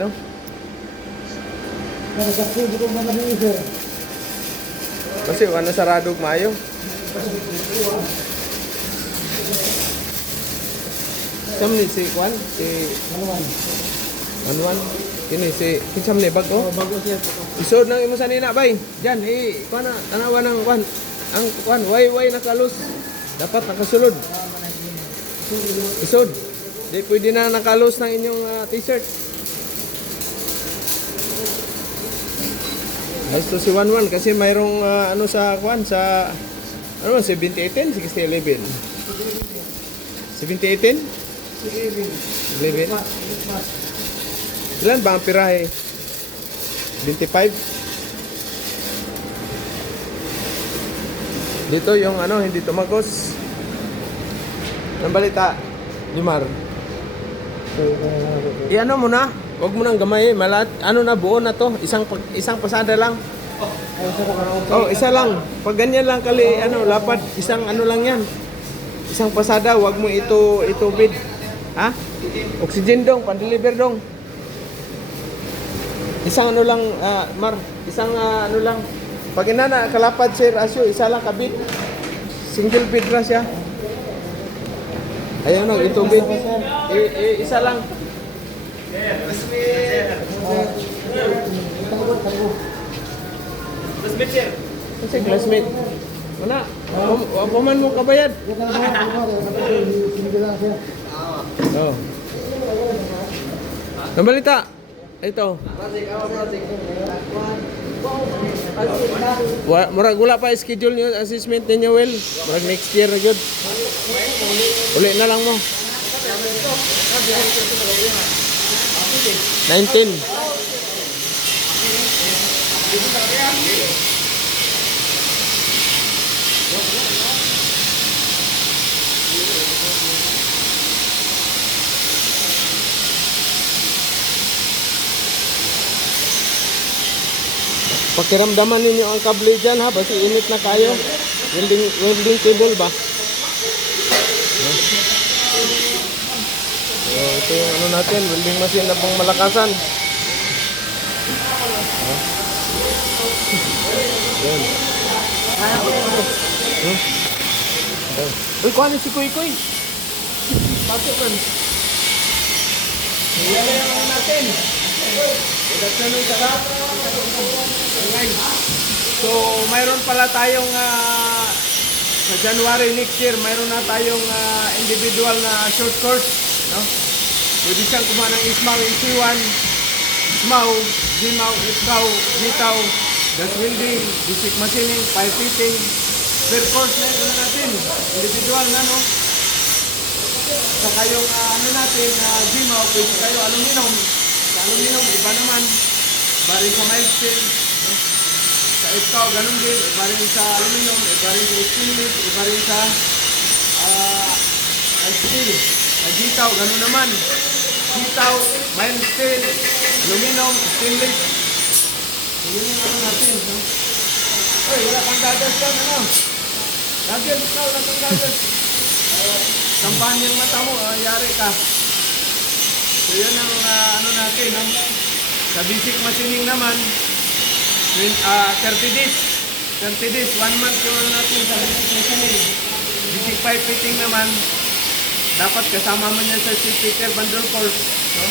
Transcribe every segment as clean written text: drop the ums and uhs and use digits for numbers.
no? Nagkaksubo ko mga ni sir. Kasi ano sarado maayo. Sam ni si Kwan, si Manwan. Kini si kinsam ni bag oh. Bago siya. Isod nang imo sanina bay. Diyan kuan na tanawa ng kwan. Ang kwan way nakalus. Dapat nakasulod. Isod. Di pwede na nakalus ng inyong t-shirt. Gusto si 11 kasi mayroong ano sa kwan sa ano 7018 6011. 7018 11. Ilan ba ang pirahe? 25. Dito yung ano hindi tumagos. Ang balita, Jumar. I-ano mo na? Huwag mo nang gamay, malat. Ano na buo na to? Isang pasada lang. Oh, isa lang. Pag ganyan lang kali ano, lapad, isang ano lang 'yan. Isang pasada, huwag mo itubid. Ha? Oxygen dong, pan-deliver dong. Isang ano lang, Mar, isang ano lang. Pag inana kalapad sir asyo, isa lang kabit. Single bed ra siya. Ayun no, itubid. Isa lang. Classmate sir. Kasi classmate. Mana? Paman mo kabayad. Oh. Ang balita. Ito. Murag wala pa schedule niyo assessment ninyo well. Murag next year na gyud. Uli na lang mo. 19. Pakiramdaman ninyo ang kable dyan ha, basi init na kayo. Welding cable ba? So, ito yung ano natin, welding machine na pang malakasan. Yan. Uy, kuha si Kuy Kuy. Pasok man. Yan yung ano natin. Good afternoon sa lahat. So, mayroon pala tayong sa January next year, mayroon na tayong individual na short course, no? Pwede siyang kumuha ng ISMAW, AC1, ISMAW, GMAW, ISKAW, GTAW, gas welding, basic machining, pipe fitting. Per course na yun natin, individual na, no? Saka yung ano natin, GMAW, pwede tayo aluminum. Sa aluminum, iba naman. Iba rin sa mild steel. No? Sa ISKAW, ganun din. Iba rin sa aluminum, iba rin sa stainless, iba rin sa steel. Sa GTAW, ganun naman. GTAW, mild steel, aluminum, stainless. So, yun yung ano natin. No? Uy, wala kang gagas dyan, ano? Lagyan, ikaw, wala kang gagas. Tambahan yung mata mo, yari ka. So yun ang ano natin, no? Sa basic machining naman, 30 days. 30 days, 1 month yung ano natin sa basic machining. Basic pipe fitting naman, dapat kasama mo niya sa speaker bundle course, no?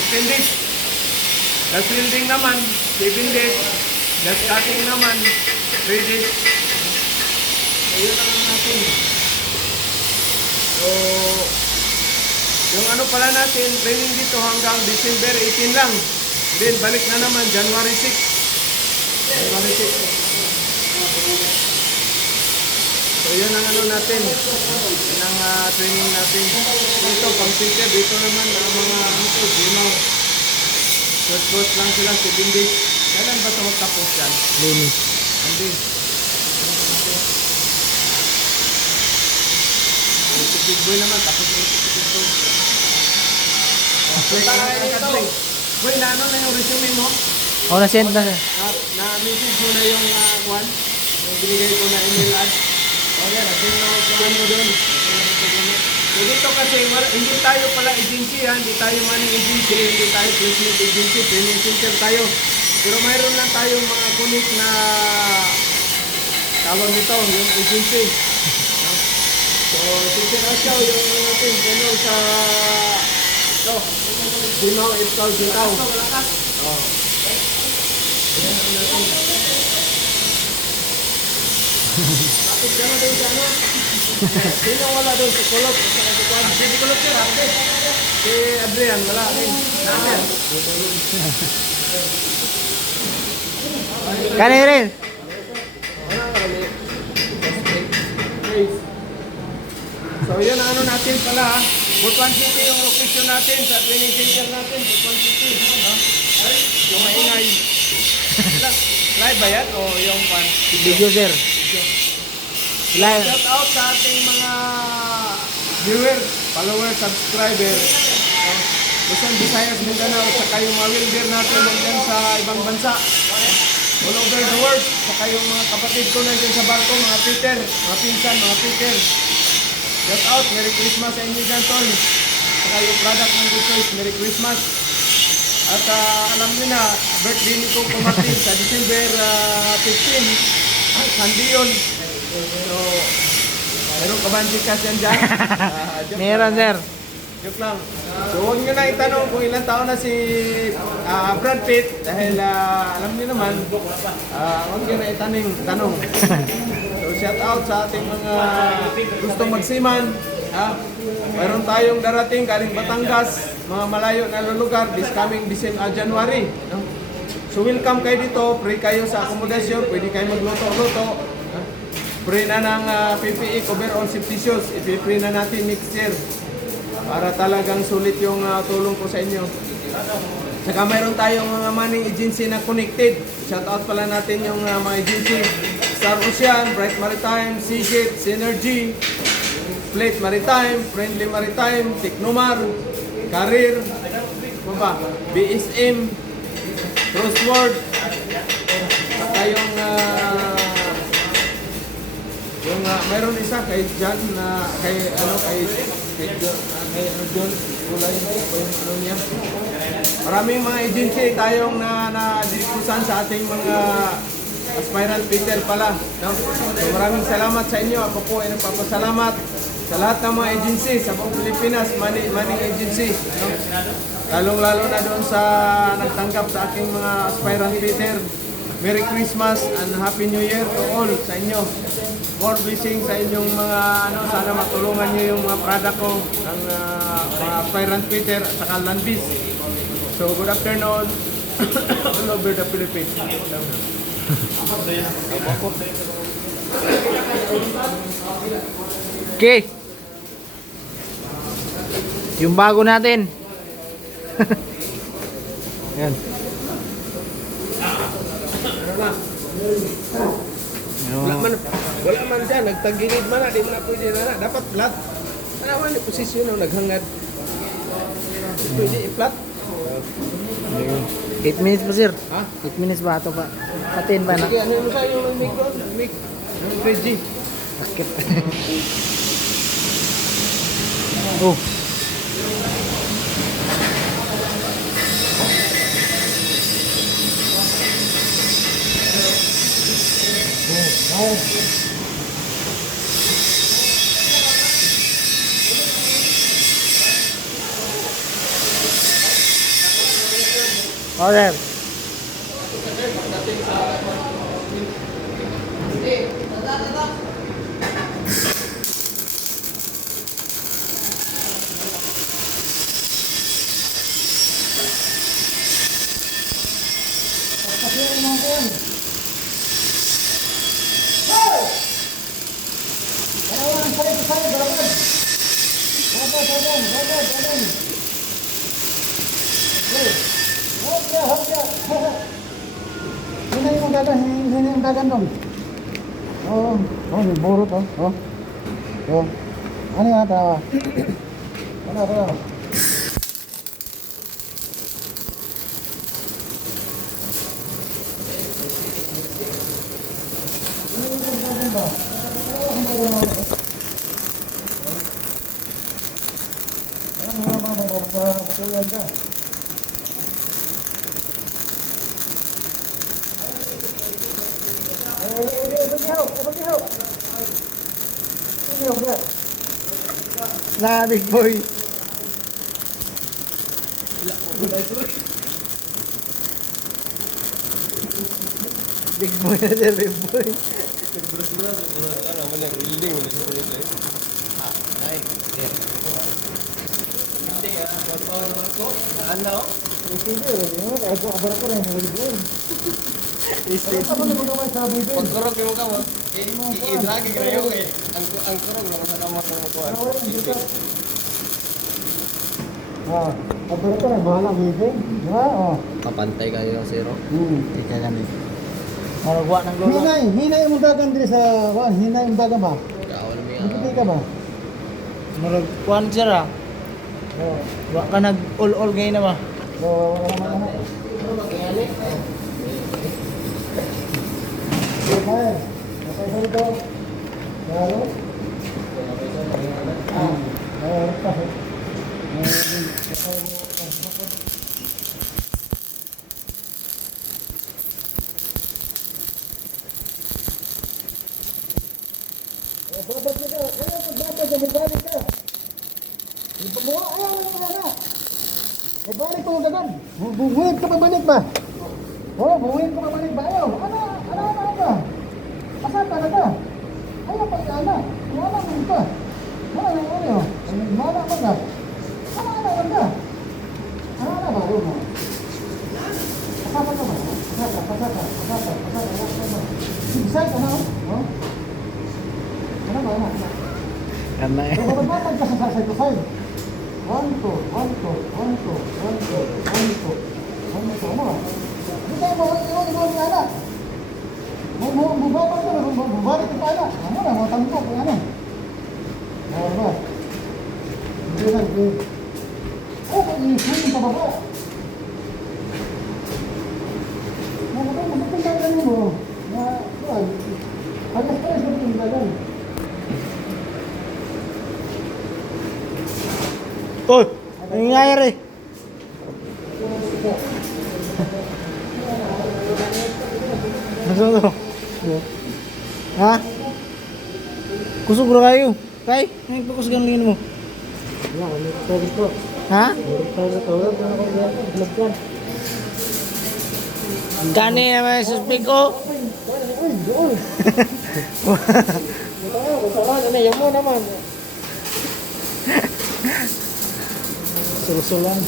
15 days. Gas welding naman, 7 days. Gas cutting naman, 3 days. So yun ang ano natin. So, yung ano pala natin, training dito hanggang December 18 lang. Then, balik na naman January 6. January 6. So, yun ang ano natin. Yun ang training natin. Dito, pang teacher, dito naman mga ano to, GMAW. Short course lang sila, 7 days. Kailan ba ito magtapos yan? Lini. Hindi. Big boy naman, tapos yung big boy. Boy, na ano na yung resume mo? Oh, na-send na. Na-message mo na yung kwan? Yung binigay ko na email ad? O yan, at yung kwan mo doon. So, dito kasi hindi tayo pala agency, ha? Hindi tayo money agency, hindi tayo placement agency, training center tayo. Pero mayroon lang tayong mga connect na tawag nito, yung agency. No? So, Teacher Asyaw, yung natin, channel sa ito, Dimaw, Ipkaw, Jitaw. Oh. Bakit gano'n din siya, ano? Sino wala doon sa kulot? Hindi kulot siya, ate. Si Adrian, wala rin. Namin. Kanin rin. So yun ang ano natin pala, ha? Butuan City yung location natin sa training center natin, Butuan City. No? Yung maingay. Live ba yan o yung pan? Video sir. Live. Shout out sa ating mga viewers, followers, subscribers. No? Luzon, Visayas, Mindanao, saka yung mga wilder natin nandiyan sa ibang bansa. All over the world. Saka yung mga kapatid ko nandiyan sa barko, mga Peter, mga pinsan, mga Peter. Shout out, Merry Christmas sa inyo dyan, Tol. Saka yung product ng Good Choice, Merry Christmas. At alam niyo na, birthday ni Coco Martin sa December 15. Sunday yun. So, meron ka ba ang Gcash yan dyan? Joke Meron lang. sir. Joke lang. So, huwag nyo na itanong kung ilang taon na si Brad Pitt dahil alam niyo naman, huwag nyo na itanong. So, shout out sa ating mga gustong magsiman. Mayroon tayong darating galing Batangas, mga malayo na lugar this coming January. No? So, welcome kayo dito. Free kayo sa akomodasyon. Pwede kayo magluto-luto. Free na ng PPE, cover all safety shoes. I-free na natin next year. Para talagang sulit yung tulong ko sa inyo. Saka mayroon tayong mga money agency na connected. Shout out pala natin yung mga agency. Star Ocean, Bright Maritime, Seagate, Synergy, Plate Maritime, Friendly Maritime, Technomar, Career, BSM, Crossword, saka yung mayroon isa kay John na kay John Kulay yung ano niya. Maraming mga agency tayong na diskusan sa ating mga aspirant Peter pala. No? So maraming salamat sa inyo. Ako po ay nagpapasalamat sa lahat ng mga agency sa buong Pilipinas, money agency. No? Lalong-lalo na doon sa nagtanggap sa aking mga aspirant Peter. Merry Christmas and Happy New Year to all sa inyo. More blessings sa inyong mga sana matulungan niyo yung mga product ko ng mga aspirant Peter at saka Landis. So good afternoon all over the Philippines. Okay. Yung bago natin. Yan. Wala man dyan, nagtagilid man na, di mo na pwede na. Dapat flat. Ano man yung posisyon na naghangad. Pwede i-flat. 8 minutes pa sir. Ha? 8 minutes ba ito pa? Patin pa na. Sige, ano yung sa'yo ng mic doon? Mic. Ng 3G. Sakit. Oh. Order. Ini yung dagan dong. Oh, may burot oh. Oh. Ano yan tawa? Ano? Magulan ka. Na, big boy. Big boy na sir, big boy. Pagkurog yung ka mo, i-dragi ka yung ang kurog na sa kamot ng kuwan. Abara ko na, bahala meeting. Di ba? Oh. Kapantay kayo, Zero. Tika lang eh. Maragwa ng lolo. Hinay mo dagan diri sa, hinay mo dagan ba? Kaawal mo Hindi ka ba? Maragwan sir ah. Oo. Wa ka nag all ngayon na ba? So, wala man na. Okay, okay sa ito. Lalo? Kasi. Babat ka. Babat ka. Magbalik ka. Magbalik ka agad. Bubuhin ka pabalik ba? Oo, bubuhin ka pabalik ba? Ayaw. Ano ka? Asan talaga? Ayaw pa ka na. Wala mo ka. Wala mo ka. Wala mo ka. Wala ka. Wala ba? Ayaw mo. Pasaka ka ba? Pasaka. Sigsay ka na. Ano ba? Karena eh. Babat ka sa side to side. 1, 2, 1, 2, 1, 2, 1, 2, 1, 2. Ano? Hindi tayo mo ni anak. Bubaba ka na, bubalik ka pa anak. Ano na, mga tangkok, ano? Ano ba? Hindi na, hindi. Oh, i-swing sa baba. Magpapin ka rin mo. Hagas-hagas ka rin dagan. Uy, ano nangyayari? Nasaan to? Ha? Kusog na kayo. Kay, may pakusgan lingin mo. Ha? Kani naman sa speak ko. Susulan.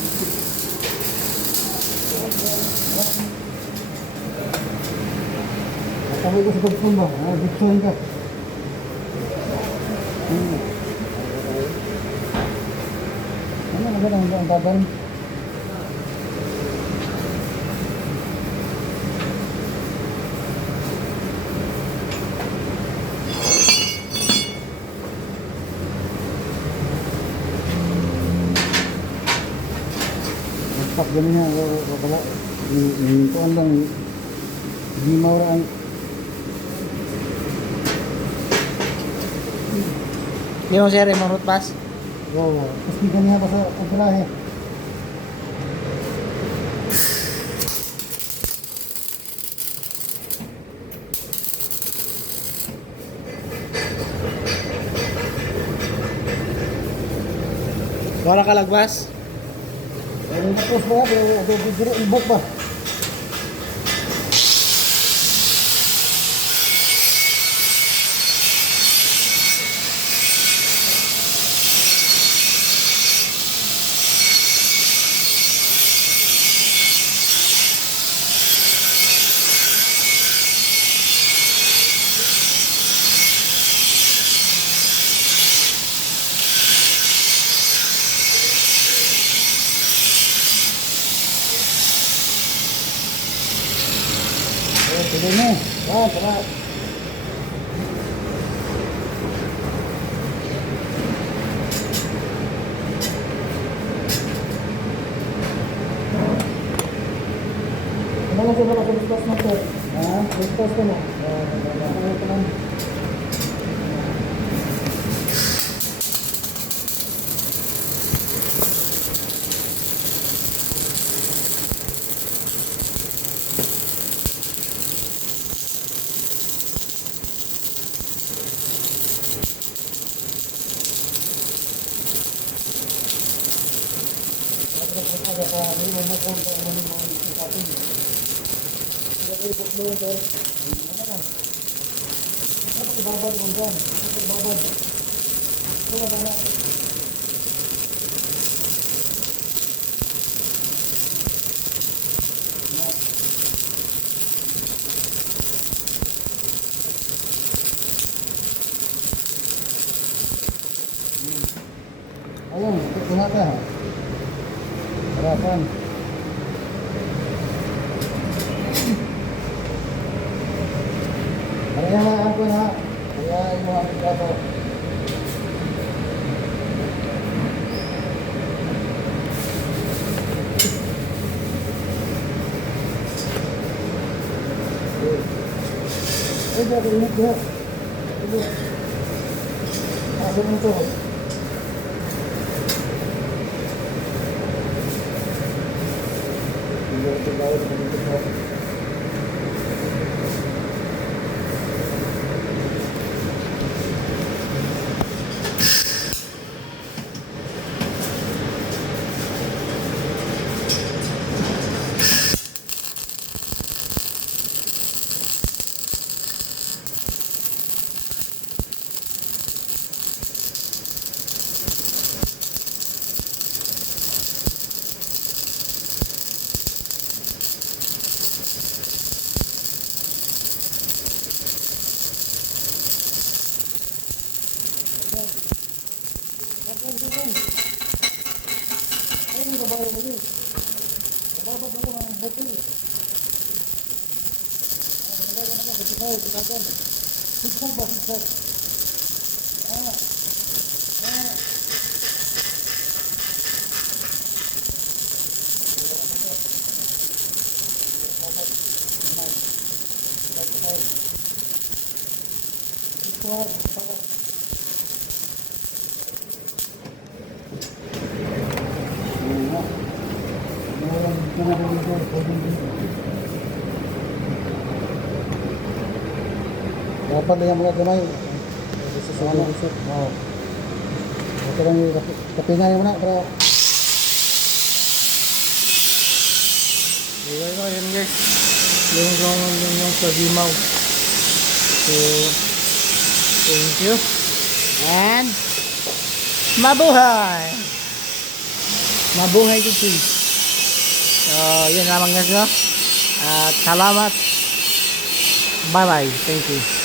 Kami ko sa pagpumba. Victory ka. Ano ba ang baban? Stop ganun na wala. Ito lang di maura ang Di mo sir, marut pas. wow. Kasi ganyan pa sa pagkalahe. Wala ka lagbas? Ang tapos ba? Pero ibok ba? Tuloy mo. Tara. Ano na sila sa discuss na to? Discuss ko na. Ano ko lang. kung ano yung mga atin. Hindi kayo book mo yun, sir. Ano na? Ano pa ibabad mo dyan? Ano pa ibabad? Ito na na. Ayun, tingnan ka. Harapan. Kaya na ako na. Kaya yung mga pagkato. Eh, dia ingat dia. Apa itu? Dia terbaik dengan kita. Ini babae lagi. Babad na naman ang buti. Nagagawa na ka, sigay, sigagan. Sigsag ba, sigsag? Dapat na yung mga gamay. Oo. Ito lang yung kapingay mo na. Pero Yun guys. Yung Sabimaw. So, thank you. And, mabuhay! Mabuhay ko please. So, yun lamang guys. No? At salamat. Bye-bye. Thank you.